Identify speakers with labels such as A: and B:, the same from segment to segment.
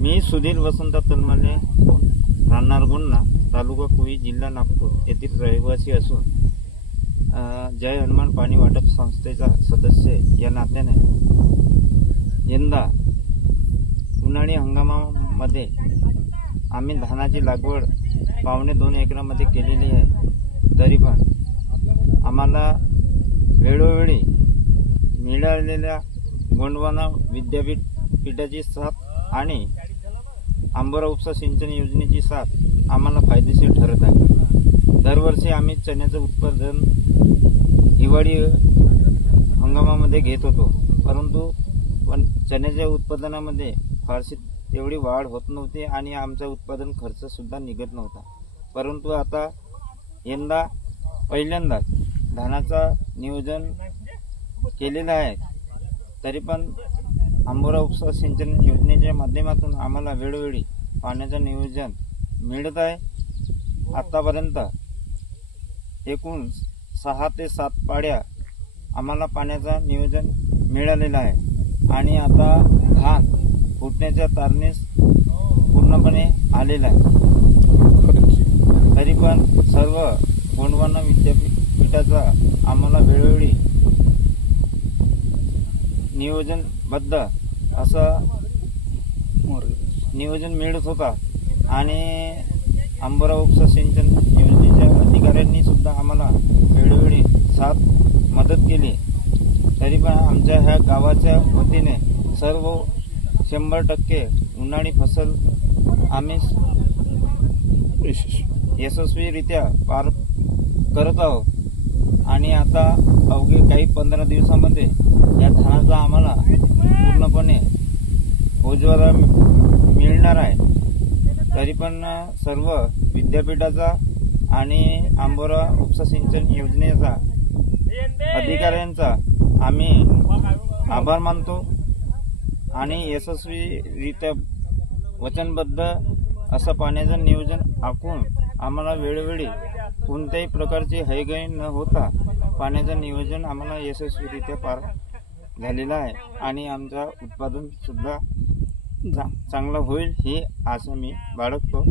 A: मी सुधीर वसंत तलमले राहणार गुन्हा तालुका कुई जिल्हा नागपूर येथील रहिवासी असून जय हनुमान पाणी वाटप संस्थेचा सदस्य या नात्याने. यंदा उन्हाळी हंगामामध्ये आम्ही धानाची लागवड पावणे दोन एकरामध्ये केलेली आहे. तरी पण आम्हाला वेळोवेळी मिळालेल्या गोंडवाना विद्यापीठ पीठाची साथ आणि आंबोरा उपसा सिंचन योजनेची साथ आम्हाला फायदेशीर ठरत आहे. दरवर्षी आम्ही चण्याचं उत्पादन हिवाळी हंगामामध्ये घेत होतो. परंतु पण चण्याच्या उत्पादनामध्ये फारशी तेवढी वाढ होत नव्हती आणि आमचा उत्पादन खर्चसुद्धा निघत नव्हता. परंतु आता यंदा पहिल्यांदाच धानाचा नियोजन केलेलं आहे. तरी पण आंबोरा उपसा सिंचन योजनेच्या माध्यमातून आम्हाला वेळोवेळी पाण्याचं नियोजन मिळत आहे. आत्तापर्यंत एकूण सहा ते सात पाड्या आम्हाला पाण्याचं नियोजन मिळालेलं आहे. आणि आता धान फुटण्याच्या तारणीस पूर्णपणे आलेलं आहे. तरी पण सर्व गोंडवाना विद्यापीठाचा आम्हाला वेळोवेळी नियोजनबद्ध असं नियोजन मिळत होता. आणि अंबरा उपसा सिंचन योजनेच्या अधिकाऱ्यांनी सुद्धा आम्हाला वेळोवेळी साथ मदत केली. तरी पण आमच्या ह्या गावाच्या वतीने सर्व शंभर टक्के उन्हाळी फसल आम्ही यशस्वीरित्या पार करत आहोत. आणि आता अवघे काही पंधरा दिवसामध्ये या धानाचा आम्हाला पूर्णपणे उज्ज्वला मिळणार आहे. तरी पण सर्व विद्यापीठाचा आणि आंबोरा उपसा सिंचन योजनेचा अधिकाऱ्यांचा आम्ही आभार मानतो आणि यशस्वीरित्या वचनबद्ध असं पाण्याचं नियोजन आखून आम्हाला वेळोवेळी कोणत्याही प्रकारची हैगय न होता पाण्याचं नियोजन आम्हाला यशस्वीरित्या पार झालेलं आहे आणि आमचा उत्पादनसुद्धा चांगलं होईल ही आशा मी बाळगतो.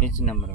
A: हीच नम्र